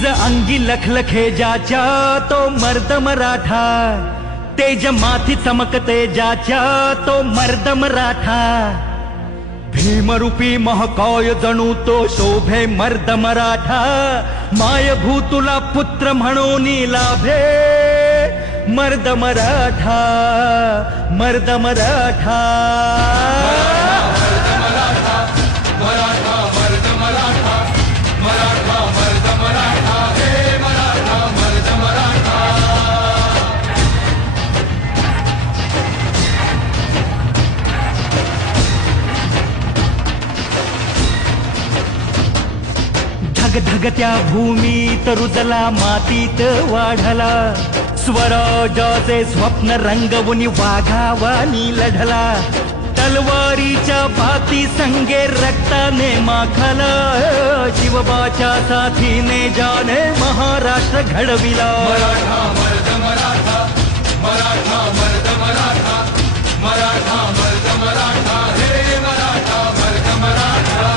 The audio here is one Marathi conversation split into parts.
निज अंगी लखलखे ज्याच्या तो मर्द मराठा, तेज माथी चमकते ज्याच्या तो मर्द मराठा, भीमरूपी महाकाय जणू तो शोभे मर्द मराठा, मायभूतुला पुत्र म्हणून लाभे मर्द मराठा, मर्द मराठा, ढगढगत्या भूमीत रुजला मातीत वाढला, स्वराजाचे स्वप्न रंगवून वाघावानी लढला, तलवारीच्या बाती संगे रक्ताने माखला, शिवबाच्या साथीने जाने महाराष्ट्र घडविला। मराठा मर्द मराठा, मराठा मर्द मराठा, मराठा मर्द मराठा, हे मराठा मर्द मराठा।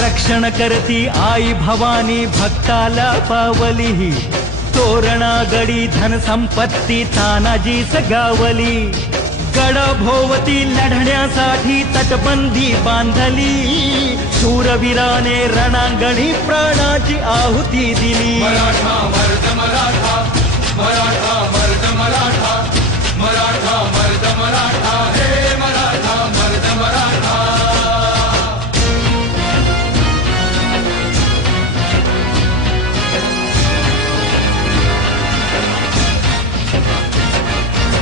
रक्षण करती आई भवानी भक्ताला पावली, तोरणा गडी धन संपत्ती तानाजीच गावली, गडाभोवती लढण्यासाठी तटबंदी बांधली, शूरवीराने रणांगणी प्राणाची आहुती दिली। मराठा मर्द मराठा, मराठा मर्द मराठा, मराठा मर्द मराठा, हे मराठा मर्द मराठा।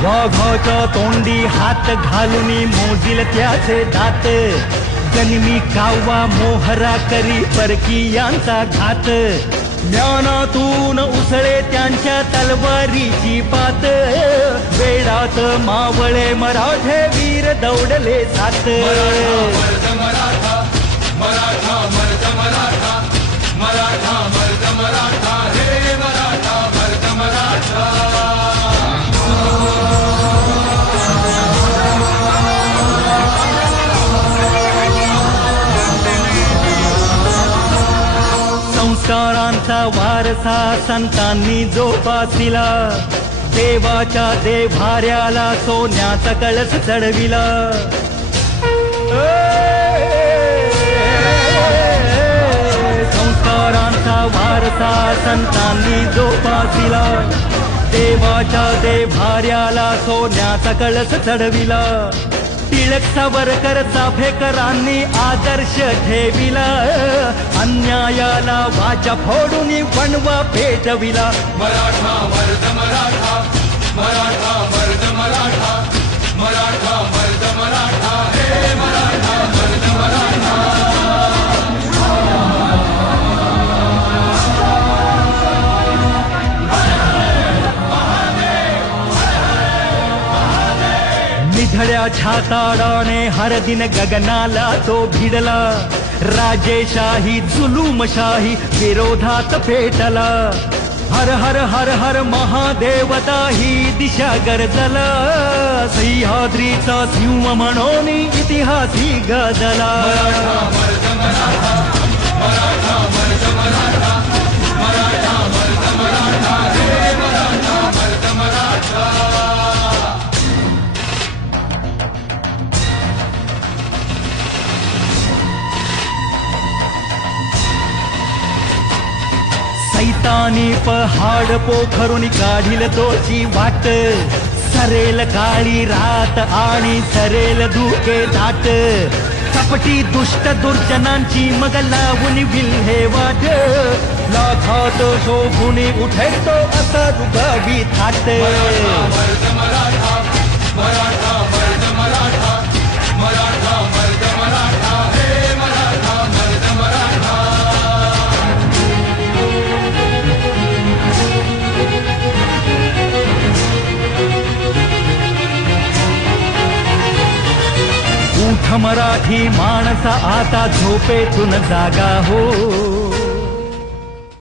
वाघाच्या तोंडी हात घालून मोजील त्याचे दात, जन्मी कावा मोहरा करी परकीयांचा घात, ज्ञानातून उसळे त्यांच्या तलवारीची पात, वेडात मावळे मराठे वीर दौडले सात। मराठा मराठा, मराठा मर्द मराठा, मराठा मर्द मराठा, हे मराठा मर्द मराठा। संस्कारांचा वारसा संतांनी जोपासिला, देवाच्या देव्हाऱ्याला सोन्याचा कळस चढविला, संस्कारांचा वारसा संतांनी जोपासिला, देवाच्या देव्हाऱ्याला सोन्याचा कळस चढविला, टिळक सावरकर चाफेकरांनी आदर्श ठेविला, अन्यायाला वाचा फोडून वणवा पेटविला। मराठा मर्द मराठा, मराठा मर्द मराठा, मराठा मर्द मराठा, हे मराठा मर्द मराठा। निधड्या छाताडाने हर दिन गगनाला तो भिडला, राजेशाही जुलूमशाही विरोधात पेटला, हर हर हर हर महादेवता ही दिशा गरजला, सह्याद्रीचा सिंह म्हणून इतिहासी गाजला। मराठा मर्द मराठा, मराठा मर्द मराठा, मराठा मर्द मराठा, हे मराठा मर्द मराठा। सैतानी पहाड पोखरून काढील तोची वाट, सरेल काळी रात आणि सरेल धुके दाट, कपटी दुष्ट दुर्जनांची मग लावून विल्हेवाट, लाखात शोभून उठेल तो असा रुगावी थाट। मराठा मर्द मराठा, मराठा मर्द मराठा, मराठा मर्द मराठा, हे मराठा मर्द मराठा। उठ मराठी माणसा आता झोपेतून जागा हो,